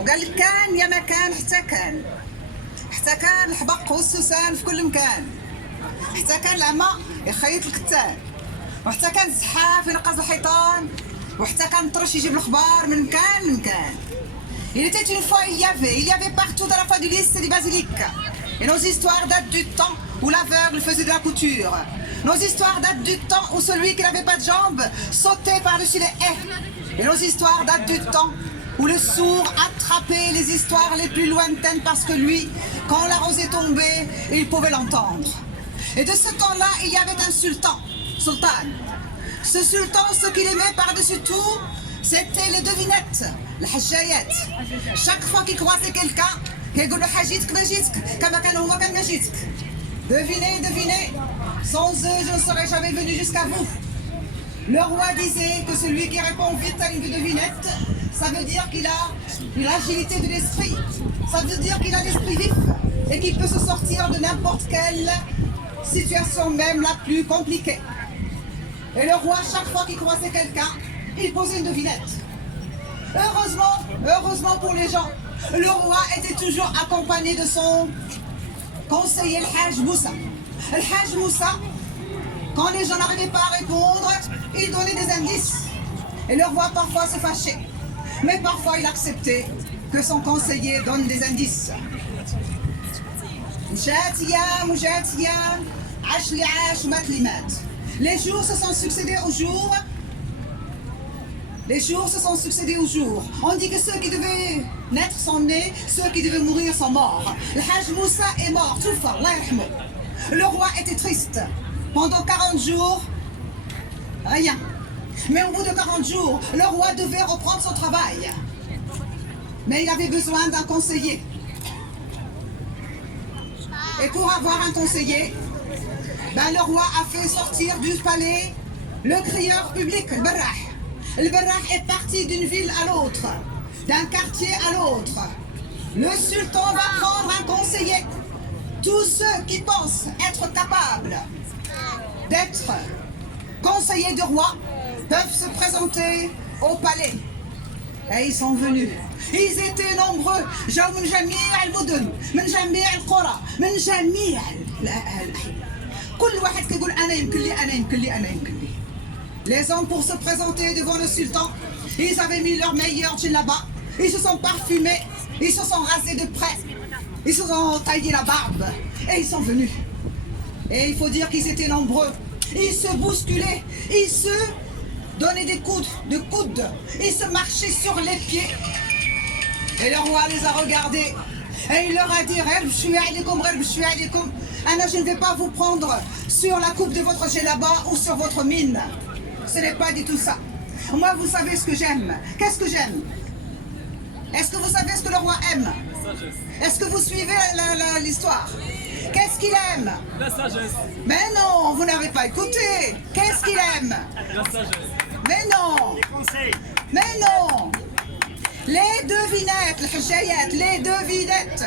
وقال لك كان يا ما كان حتى كان الحبق والسوسان في كل مكان، حتى كان العمى يخيط الكتان، وحتى كان الزحاف ينقز الحيطان، وحتى كان الطرش يجيب الخبار من مكان لمكان. Il était une fois, il y avait partout dans la fadulice des basiliques. Et nos histoires datent du temps où l'aveugle faisait de la couture. Nos histoires datent du temps où celui qui n'avait pas de jambes sautait par-dessus les haies. Et nos histoires datent du temps où le sourd attrapait les histoires les plus lointaines parce que lui, quand la rosée tombait, il pouvait l'entendre. Et de ce temps-là, il y avait un sultan. Ce sultan, ce qu'il aimait par-dessus tout, c'était les devinettes, les hajjayat. Chaque fois qu'il croisait quelqu'un, il disait Hajitek najitek, kama kan huma kan najitek. Devinez, sans eux je ne serais jamais venu jusqu'à vous. Le roi disait que celui qui répond vite à une devinette, ça veut dire qu'il a une agilité de l'esprit, ça veut dire qu'il a l'esprit vif et qu'il peut se sortir de n'importe quelle situation, même la plus compliquée. Et le roi, chaque fois qu'il croisait quelqu'un, il posait une devinette. Heureusement pour les gens, le roi était toujours accompagné de son conseiller, le Hajj Moussa. Le Hajj Moussa, quand les gens n'arrivaient pas à répondre, il donnait des indices. Et le roi parfois se fâchait. Mais parfois il acceptait que son conseiller donne des indices. Les jours se sont succédés aux jours. On dit que ceux qui devaient naître sont nés, ceux qui devaient mourir sont morts. Le Hajj Moussa est mort, tout fort, Allah yarhamou. Le roi était triste. Pendant 40 jours, rien. Mais au bout de 40 jours, le roi devait reprendre son travail. Mais il avait besoin d'un conseiller. Et pour avoir un conseiller, le roi a fait sortir du palais le crieur public, le Barrah. Le Barrah est parti d'une ville à l'autre, d'un quartier à l'autre. Le sultan va prendre un conseiller. Tous ceux qui pensent être capables d'être conseillers du roi peuvent se présenter au palais. Et ils sont venus. Ils étaient nombreux. جاوا من جميع المدن، من جميع القرى، من جميع كل واحد كيقول أنا يمكن لي. Les hommes, pour se présenter devant le sultan, ils avaient mis leur meilleur djellaba, ils se sont parfumés, ils se sont rasés de près, ils se sont taillé la barbe et ils sont venus. Et il faut dire qu'ils étaient nombreux. Ils se bousculaient, ils se donnaient des coudes, ils se marchaient sur les pieds. Et le roi les a regardés et il leur a dit je ne vais pas vous prendre sur la coupe de votre djellaba ou sur votre mine. Ce n'est pas du tout ça. Moi, vous savez ce que j'aime. Qu'est-ce que j'aime? Est-ce que vous savez ce que le roi aime? Est-ce que vous suivez l'histoire? Qu'est-ce qu'il aime? La sagesse. Mais non, vous n'avez pas écouté. Qu'est-ce qu'il aime? La sagesse. Mais non. Les conseils. Mais non. Les devinettes, les devinettes.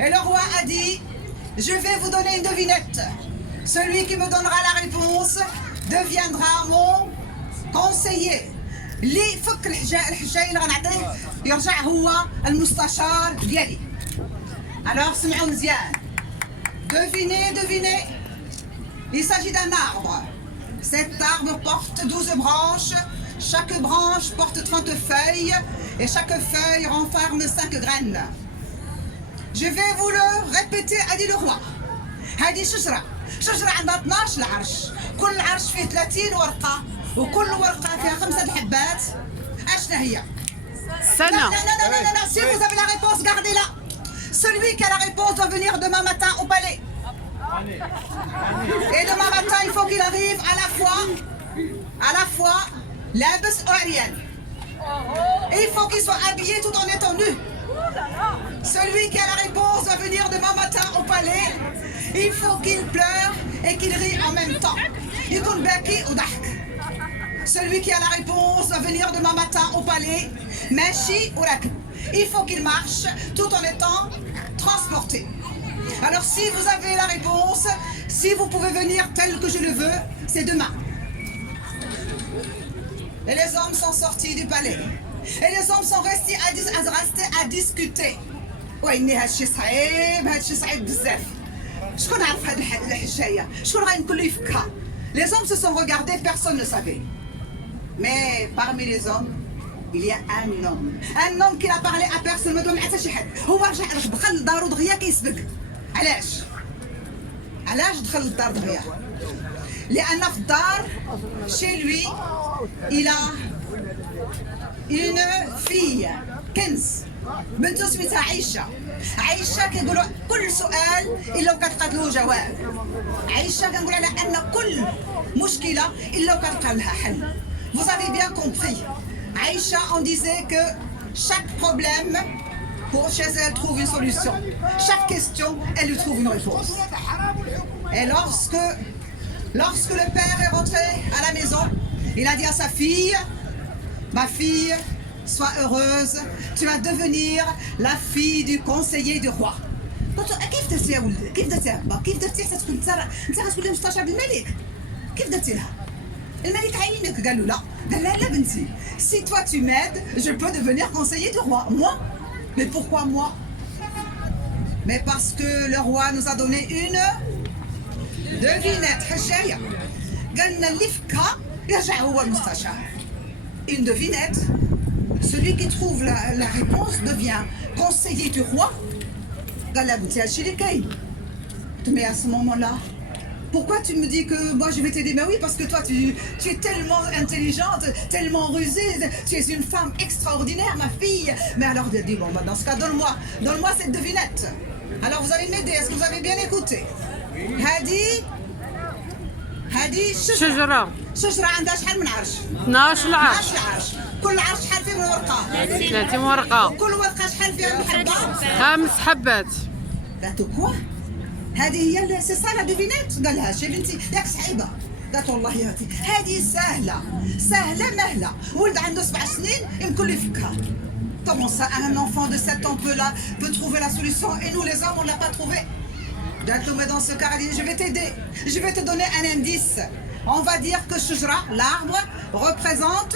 Et le roi a dit, je vais vous donner une devinette. Celui qui me donnera la réponse deviendra mon conseiller. اللي فك الحجايه اللي غنعطيه يرجع هو المستشار ديالي. Alors سمعوا مزيان. Devinez. Il s'agit d'un arbre. Cet arbre porte 12 branches. Chaque branche porte 30 feuilles et chaque feuille renferme 5 graines. Je vais vous le répéter, a dit le roi. هذه شجرة عندها 12 عرش. كل عرش فيه 30 ورقة وكل ورقة فيها 5 حبات. أشنا هي؟ سنة. Non, si vous avez la réponse, gardez-la. Celui qui a la réponse doit venir demain matin au palais. Et demain matin, il faut qu'il arrive à la fois, labes ou arienne. Et il faut qu'il soit habillé tout en étant nu. Celui qui a la réponse doit venir demain matin au palais. Il faut qu'il pleure et qu'il rit en même temps. يكون باكي وضحك. Celui qui a la réponse doit venir demain matin au palais. ماشي وراكب. Il faut qu'il marche tout en étant transporté. Alors si vous avez la réponse, si vous pouvez venir tel que je le veux, c'est demain. Et les hommes sont sortis du palais. Et les hommes sont restés commencer à discuter. ويني هادشي صعيب هادشي صعيب بزاف. شكون عرف هاد الحشايه؟ شكون غنقول له يفكها؟ Les hommes se sont regardés, personne ne savait. Mais parmi les hommes, il y a un homme qui n'a parlé à personne, ما قال حتى شي حد. هو رجع دخل لدارو دغيا كيسبق. علاش دخل للدار دغيا؟ لأن في الدار chez lui il a une fille كنز بنته سميتها عايشة كيقولوا كل سؤال إلا وكتلقى له جواب. عايشة كنقول على أن كل مشكلة إلا وكتلقى لها حل. Vous avez bien compris. Aïcha, on disait que chaque problème, pour chez elle, trouve une solution. Chaque question, elle lui trouve une réponse. Et lorsque le père est rentré à la maison, il a dit à sa fille, ma fille, sois heureuse, tu vas devenir la fille du conseiller du roi. قلت له كيف درتي يا ولدي؟ كيف درتي يا با؟ كيف درتي حتى تكون انت غتولي مستشار الملك؟ كيف درتي لها؟ الملك عينك قال له لا، قال لها لا بنتي، si toi tu m'aides, je peux devenir conseiller du roi. Moi? Mais pourquoi moi? Mais parce que le roi nous a donné une devinette حشاية. قال لنا اللي فكها يرجع هو المستشار. Une devinette. Celui qui trouve la réponse devient conseiller du roi. Mais à ce moment-là, pourquoi tu me dis que moi je vais t'aider? Mais oui, parce que toi tu es tellement intelligente, tellement rusée, tu es une femme extraordinaire, ma fille. Mais alors, dis bon, dans ce cas, donne-moi cette devinette. Alors vous allez m'aider, est-ce que vous avez bien écouté? هذه شجرة عندها شحال من عرش؟ 12 عرش. 12 عرش. كل عرش شحال فيه من ورقة؟ 30 ورقة. وكل ورقة شحال فيها من حبة؟ 5 حبات. قالت كوا؟ هذه هي سي سا لا دوفينيت. قال لها شي بنتي ياك صعيبة. قالت والله يا اختي هذه سهلة مهلة. ولد عنده 7 سنين يمكن له يفكها. Comment ça un enfant de 7 ans peut trouver la solution et nous les hommes on l'a pas trouvé? Mais dans ce cas, je vais t'aider. Je vais te donner un indice. On va dire que Shujra, l'arbre, représente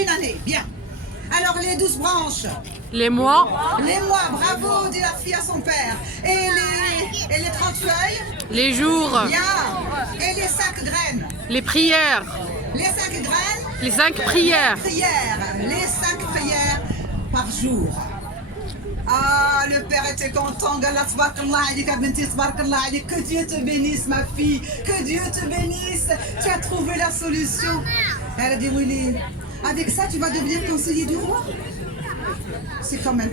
une année. Bien. Alors les 12 branches. Les mois. Les mois, bravo, dit la fille à son père. Et les 30 feuilles. Les jours. Bien. Et les 5 graines. Les prières. Les 5 graines. Les 5 prières. Les 5 prières par jour. Ah, le père était content. Que Dieu te bénisse, ma fille. Que Dieu te bénisse. Tu as trouvé la solution. Elle a dit, oui, avec ça, tu vas devenir conseiller du roi. C'est quand même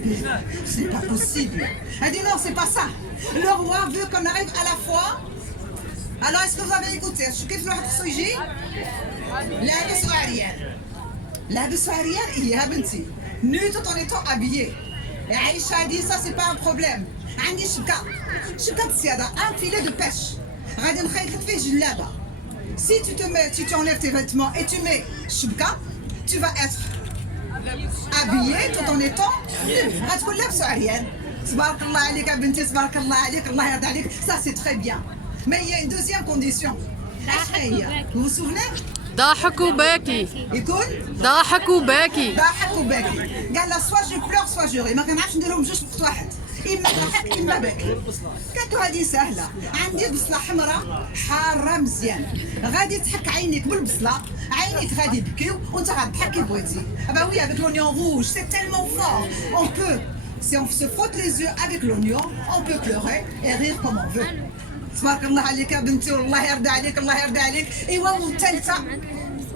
ce n'est pas possible. Elle dit, non, c'est pas ça. Le roi veut qu'on arrive à la fois. Alors, est-ce que vous avez écouté? لابس عريان يا بنتي nu tout en étant habillée. Et Aïcha a dit ça c'est pas un problème. عندي شبكة الصيادة un filet de pêche. غادي نخيط فيه جلابة. Si tu enlèves tes vêtements et tu mets شبكة, tu vas être habillée tout en étant nu. غتكون لابسة عريان. تبارك الله عليك يا بنتي تبارك الله عليك الله يرضى عليك. Ça c'est très bien. Mais il y a une deuxième condition. Vous vous souvenez? ضاحك وباكي. يكون ضاحك وباكي. قال له soit je pleure soit je ris. ما كنعرفش ندير لهم جوج في وقت واحد. اما ضحك اما باكي. قالت له هذه سهله. عندي بصله حمراء حاره مزيان. غادي تحك عينيك بالبصله. عينيك غادي يبكيو وانت غتضحك كي بغيتي. Bah oui, avec l'oignon rouge, c'est tellement fort. On peut, si on se frotte les yeux avec l'oignon, on peut pleurer et rire comme on veut. تبارك الله عليك يا بنتي والله يرضى عليك الله يرضى عليك. ايوا والثالثه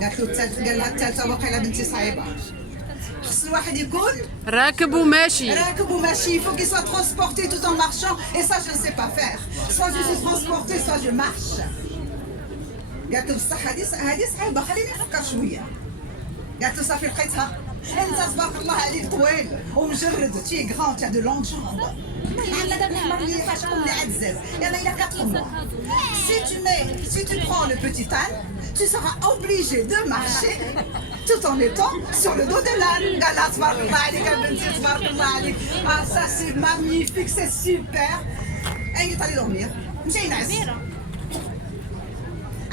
قالت له الثالثه قال لها الثالثه واقيلا بنتي صعيبه. خص الواحد يكون راكب وماشي. il faut qu'il soit transporté tout en marchant et ça je ne sais pas faire. Soit je suis transporté soit je marche. قالت له بصح هذه صعيبه خليني نفكر شويه. قالت له صافي لقيتها. انت تبارك الله عليك طويل ومجرد tu es grand tu as de longues jambes. Si tu prends le petit âne, tu seras obligé de marcher tout en étant sur le dos de l'âne. Ah, ça c'est magnifique, c'est super. Elle est allée dormir.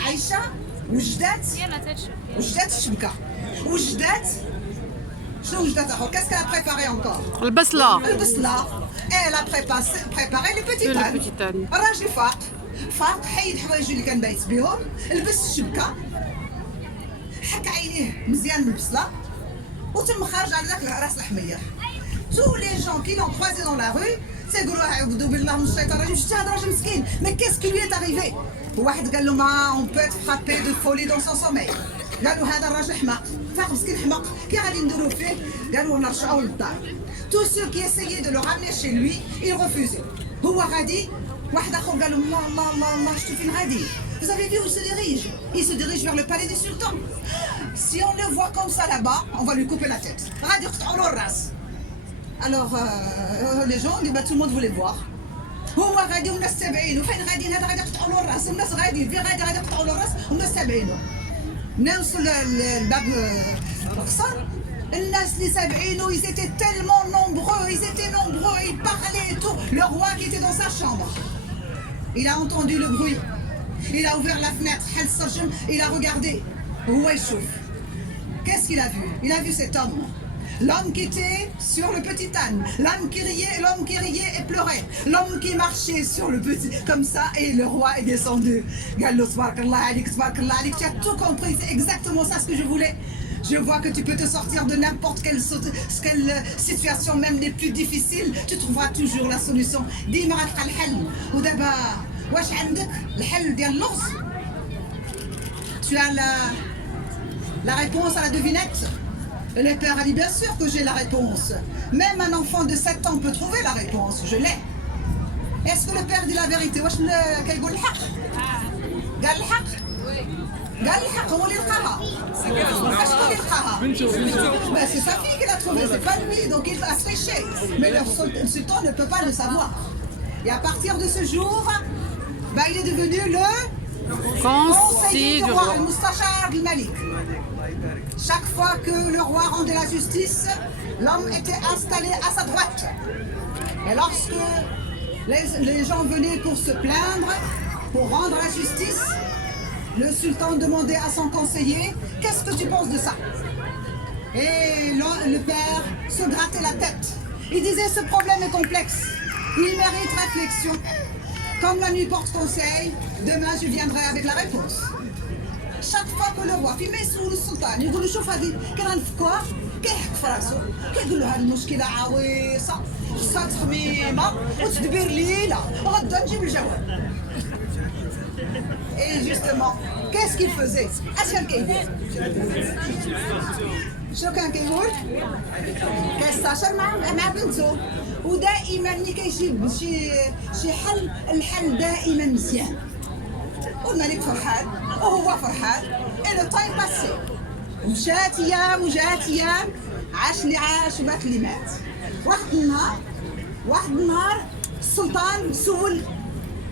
Aïcha, وجدت الشبكة. وجدت شنو وجدت اخر qu'est-ce qu'elle a préparé encore البصلة. البصله. Elle a préparé les petits Le ânes. petit âne. الراجل فاق حيد حوايجو اللي كان بايت بيهم، لبس الشبكه، حك عينيه مزيان من البصله، وتم خارج على ذاك راس الحمير. Tous les gens qui l'ont croisé dans la rue تيقولوا اعوذ بالله من الشيطان الرجيم، شتي هذا الراجل مسكين، mais qu'est-ce qui lui est arrivé؟ واحد قال له ما on peut être frappé de folie dans son sommeil. قالوا هذا الراجل حماق، فاق مسكين حماق، كي غادي نديروا فيه؟ قالوا نرجعوه للدار. Tous ceux qui essayaient de le ramener chez lui, ils refusaient. هو غادي، واحد اخر قال له الله الله الله الله شتو فين غادي؟ Vous avez vu où il se dirige? Il se dirige vers le palais du sultan. Si on le voit comme ça là-bas, on va lui couper la tête. غادي يقطعوا له الراس. Alors les gens, tout le monde voulait voir. هو غادي والناس تابعينه، فين غادي هذا غادي يقطعوا له الراس، والناس غادي في غادي يقطعوا له الراس والناس تابعينه. نوصل للباب القصر، الناس اللي تابعينه ils étaient tellement nombreux, ils parlaient et tout. Le roi qui était dans sa chambre, il a entendu le bruit, il a ouvert la fenêtre, il a regardé. هو يشوف. Qu'est-ce qu'il a vu? Il a vu cet homme. L'homme qui était sur le petit âne, l'homme qui riait et pleurait, l'homme qui marchait sur le petit, comme ça, et le roi est descendu. Gallo, tabarakallah alik, tu as tout compris, c'est exactement ça ce que je voulais. Je vois que tu peux te sortir de n'importe quelle situation, même les plus difficiles, tu trouveras toujours la solution. ديما غتلقى الحل. ودابا واش عندك الحل ديال اللغز؟ Tu as la réponse à la devinette? Le père a dit bien sûr que j'ai la réponse. Même un enfant de 7 ans peut trouver la réponse, je l'ai. Est-ce que le père dit la vérité? واش كيقول الحق؟ قال الحق؟ قال الحق هو اللي لقاها. شكون اللي لقاها؟ Ben c'est sa fille qui l'a trouvé, c'est pas lui, donc il a triché. Mais le sultan ne peut pas le savoir. Et à partir de ce jour, ben, il est devenu le conseiller du roi, le Moustachar du Malik. Chaque fois que le roi rendait la justice, l'homme était installé à sa droite. Et lorsque les gens venaient pour se plaindre, pour rendre la justice, le sultan demandait à son conseiller « Qu'est-ce que tu penses de ça ?» Et le père se grattait la tête. Il disait « Ce problème est complexe, il mérite réflexion. Comme la nuit porte conseil, demain je viendrai avec la réponse. » Chaque fois que le roi فيما يسولو السلطان يقول له شوف هذه كي غنفكوها كيحك في راسو كيقول له هذه المشكله عويصه خصها تخميمه وتدبير ليله غدا نجيب الجواب. Et justement, qu'est-ce qu'il faisait? اش كان كيدير؟ شنو كان كيقول؟ كيستشار مع بنته، ودائما ملي كيجيب شي حل، الحل دائما مزيان. والملك فرحان وهو فرحان. Et le temps est passé. مشات ايام، عاش اللي عاش ومات اللي مات. واحد النهار السلطان سول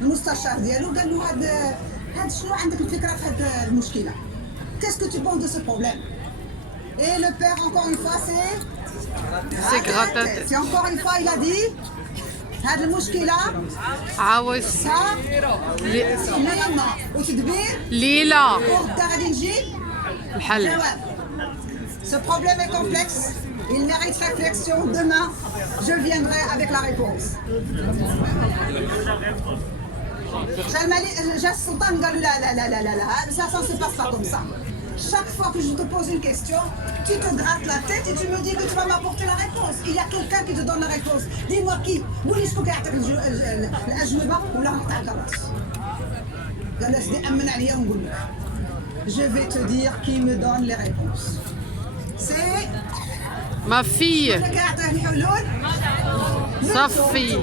المستشار ديالو قال له هاد شنو عندك الفكره في هاد المشكله؟ Qu'est-ce que tu penses de ce problème? Et le père encore une fois c'est gratte la tête. Et encore une fois il a dit هاد المشكله عاوز نعمه وتدبير ليلة وغدا غادي نجيب الحل. جواب. Ce problème est complexe, il mérite réflexion. Demain, je viendrai avec la réponse. J'ai le sultan قال لا, ça ne se passe pas comme ça. Chaque fois que je te pose une question, tu te grattes la tête et tu me dis que tu vas m'apporter la réponse. Il y a quelqu'un qui te donne la réponse. Dis-moi qui? قولي شكون كيعطيك الأجوبة ولا نقطعك الراس. قال سيدي أمن عليا ونقول لك. Je vais te dire qui me donne les réponses. C'est Ma fille. صفي.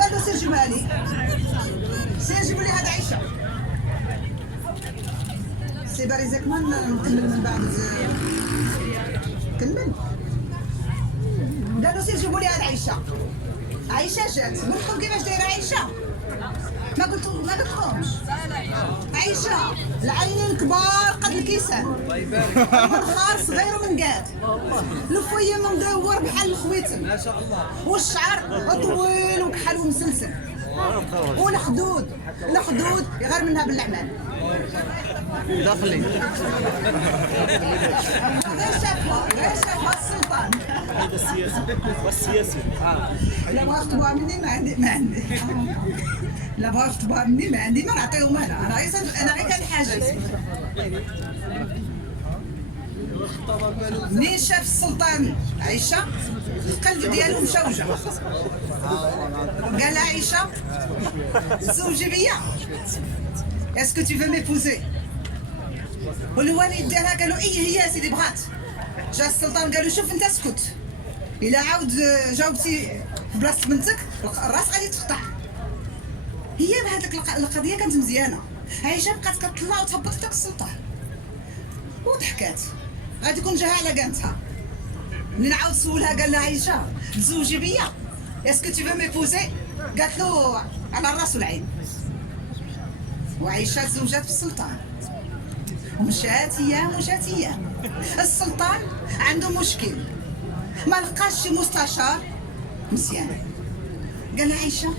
قال له سير جيبها لي. سير جيب لي هاد عيشة. سي باريزك ما نكمل من بعد. كمل. قال له سير جيبوا لي هاد عيشة جات. قلت لكم كيفاش دايرة عيشة؟ ما قلتلكمش. عيشة العينين كبار قد الكيسان، المنخار صغير ومنقاد، الفويه مدور بحال الخويتم، ما شاء الله، والشعر طويل وكحل ومسلسل، والخدود يغير منها بالعمال. داخلي غير شافها السلطان. السلطان. هذا السياسي والسياسي لا بغا يخطبوها مني ما عندي لا بغا يخطبوها مني ما عندي ما نعطيهم انا غير كنحاجز. منين شاف السلطان عائشه القلب ديالو مشى وجع. قال لها عائشه تزوجي بيا اسكو tu veux m'épouser. والوالد ديالها قالوا هي سيدي بغات. جا السلطان قالوا شوف انت اسكت، الا عاود جاوبتي في بلاصه بنتك الراس غادي تقطع. هي بهذيك القضيه كانت مزيانه. عايشه بقات كتطلع وتهبط في داك السلطان وضحكات. غادي يكون جاها على كانتها. منين عاود سولها قال لها عايشه تزوجي بيا اسكو تي فو ميبوزي، قالت له على الراس والعين. وعايشه تزوجات بالسلطان ومشات ايام وجات ايام. السلطان عنده مشكل، ما لقاش شي مستشار مزيان. قال لها عايشه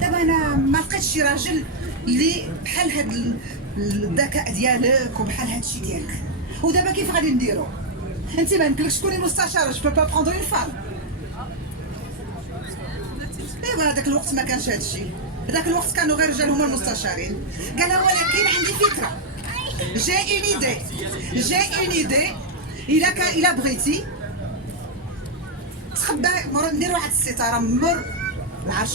دابا انا ما لقيتش شي راجل اللي بحال هاد الذكاء ديالك وبحال هاد الشيء ديالك، ودابا كيف غادي نديرو؟ انت ما يمكنلكش تكوني مستشاره، جو با بروندر اون فام. ايوا هذاك الوقت ما كانش هاد الشيء، هذاك الوقت كانوا غير رجال هما المستشارين. قال ولكن عندي فكره، جاي اون ايدي الا بغيتي تخبى ندير واحد الستاره مر العرش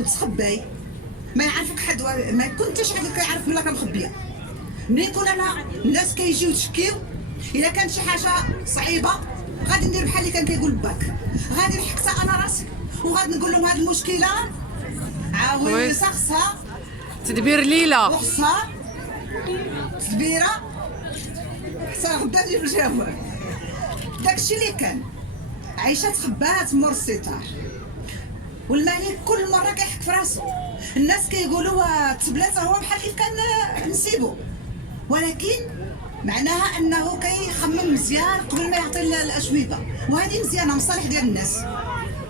وتخباي ما يعرفك حد، ما كنتش حد كيعرف بلا كنخبيها. ملي يكون انا الناس كيجيو تشكيو الا كانت شي حاجه صعيبه غادي ندير بحال اللي كان كيقول باك، غادي نحكتها انا راسي وغادي نقول لهم هذه المشكله عاويصه خصها تدبير ليلى وخصها تدبيره حتى غدا نجيب الجواب. داكشي اللي كان. عايشه تخبات مور الستار والملك كل مره كيحك في راسو. الناس كيقولوا تبلات هو بحال كيف كان نسيبو، ولكن معناها انه كيخمم مزيان قبل ما يعطي الاجوبه، وهذه مزيانه مصالح ديال الناس.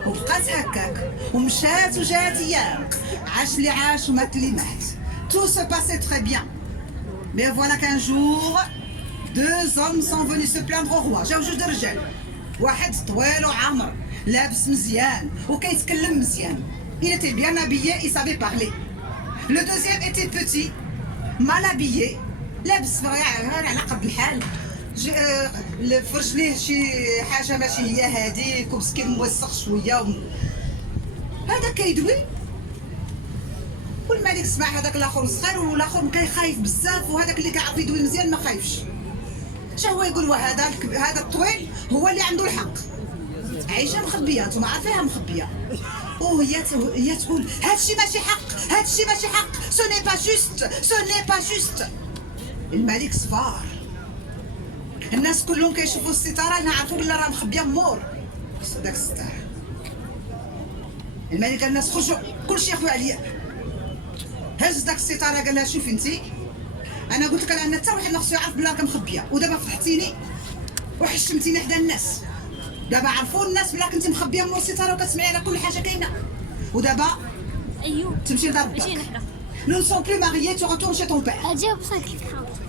وبقات هكاك ومشات وجات ايام، عاش اللي عاش ومات اللي مات. تو سو باسي تري بيان. مي فوالا كان جور deux hommes sont venus se plaindre au roi. جاو جوج رجال، واحد طويل وعامر لابس مزيان وكيتكلم مزيان. Il était bien habillé, il savait parler. Le deuxième était petit, mal habillé, لابس غير على قد الحال. فرش ليه شي حاجه ماشي هي هذيك ومسكين موسخ شويه هذا كيدوي. والملك سمع هذاك الاخر صغير والاخر كان خايف بزاف، وهذاك اللي كيعرف يدوي مزيان ما خايفش. جا هو يقول هذا الطويل هو اللي عنده الحق. عايشه مخبيه، نتوما عارفينها مخبيه. وهي تقول هادشي ماشي حق، هادشي ماشي حق، سو ني با جوست، سو ني با جوست. الملك صفار، الناس كلهم كيشوفوا الستاره هنا عرفوا بلي راه مخبيه مور داك الستار. الملك قال الناس خرجوا كلشي ياخذوا عليا. هز داك الستاره قال لها شوفي انتي، انا قلت لك ان حتى واحد ما خصو يعرف بلي راك مخبيه، ودابا فتحتيني وحشمتيني حدا الناس. دابا عرفوا الناس بلا كنتي مخبيه مور الستاره وكتسمعي على كل حاجه كاينه. ودابا ايوه تمشي لدار باك. نو نو سون بلو ماريي تو رetournes chez ton père. اجاوب صاحبي.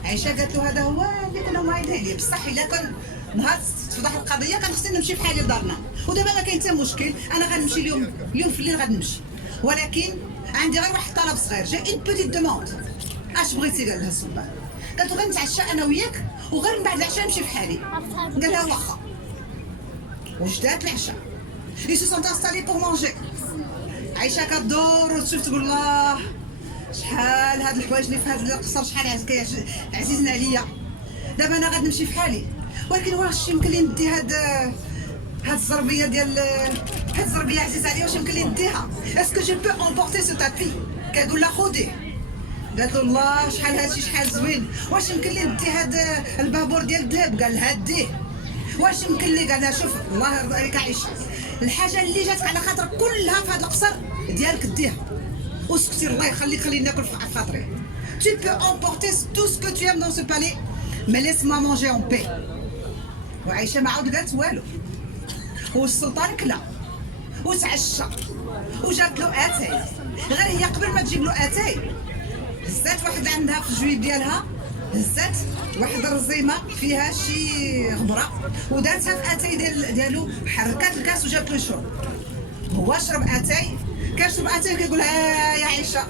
عائشه قالت له هذا هو اللي كانوا واعدين لي، بصح الا كان نهار تفضح القضيه كان خصني نمشي بحالي لدارنا، ودابا ما كاين حتى مشكل. انا غنمشي اليوم في الليل غادي نمشي، ولكن عندي غير واحد الطلب صغير. جا اون بوتيت دوموند. اش بغيتي؟ قال لها السلطان. قالت له غير نتعشى انا وياك وغير من بعد العشاء نمشي بحالي. قال لها واخا. وجدات العشاء. Ils se sont installés pour manger. عايشه كدور وتشوف تقول الله شحال هاد الحوايج اللي في هاد القصر شحال عزيزين عليا. دابا انا غادي نمشي بحالي، ولكن واش يمكن لي ندي هاد الزربيه ديال هاد الزربيه عزيزه عليا، واش يمكن لي نديها؟ اسكو جو بو امبورتي سو تابي؟ كتقول لها خذيه. قالت له الله شحال هادشي شحال زوين، واش يمكن لي ندي هاد البابور ديال الذهب؟ قال لها ديه. واش يمكن لي؟ قال لها شوف الله يرضى عليك عايشه، الحاجه اللي جاتك على خاطرك كلها في هذا القصر ديالك ديها وسكتي. الله يخليك خليني ناكل في خاطري. Tu peux emporter tout ce que tu aimes dans ce palais, mais laisse-moi manger en paix. وعايشه ما عاود قالت والو. والسلطان كلا وتعشى وجات له اتاي. غير هي قبل ما تجيب له اتاي هزات واحد عندها في الجويب ديالها هزات واحد الرزيمه فيها شي غبره ودارتها في اتاي ديالو، حركات الكاس وجابت له شرب. هو شرب اتاي، كنشرب اتاي كيقول يا عائشه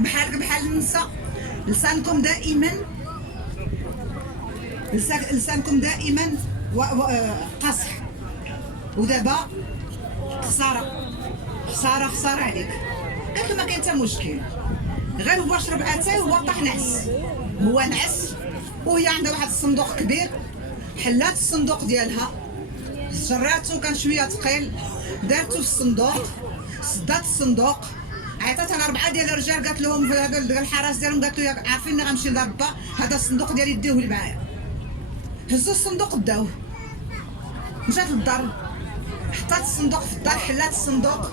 بحالك بحال النساء، لسانكم دائما لسانكم قاصح، ودابا خساره عليك. قالت له ما كاين حتى مشكل، غير هو شرب اتاي وهو طاح نعس، هو نعس وهي عندها واحد الصندوق كبير، حلات الصندوق ديالها جراتو كان شويه ثقيل، دارتو في الصندوق، سدات الصندوق، عيطات على 4 ديال الرجال قالت لهم في هذا الحراس ديالهم، قالت له عارفين غنمشي لدار با، هذا الصندوق ديالي ديوه لي معايا. هزوا الصندوق داوه، مشات للدار حطات الصندوق في الدار، حلات الصندوق،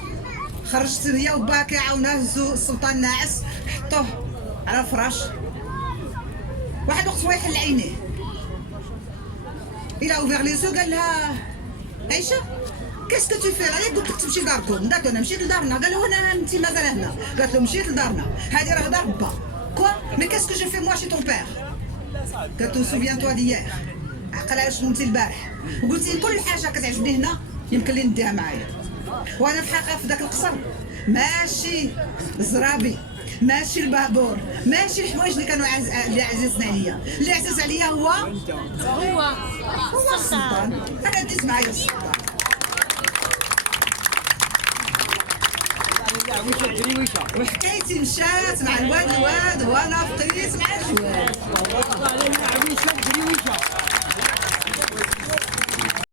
خرجت هي وباها كيعاونها، هزوا السلطان ناعس حطوه على الفراش. واحد الوقت هو يحل عينيه، الى اوفيغ لي زو، قال لها عائشه كاسكو تو في؟ انا قلت لك تمشي لداركم، قالت له انا مشيت لدارنا، قال له انا انت مازال هنا، قالت له مشيت لدارنا، هذه راه دار با. كوا مي كاسكو جو في موا شي طون بير؟ قالت له سوفيان توا ديير، عقل على شنو انت البارح وقلتي لي كل حاجه كتعجبني هنا يمكن لي نديها معايا، وانا في الحقيقه في ذاك القصر ماشي الزرابي، ماشي البابور، ماشي الحوايج اللي كانوا اللي عزيزين عليا، اللي عزيز عليا هو السلطان. انا ديت معايا السلطان. وحكايتي مشات مع الواد وانا بقيت مع الجواد.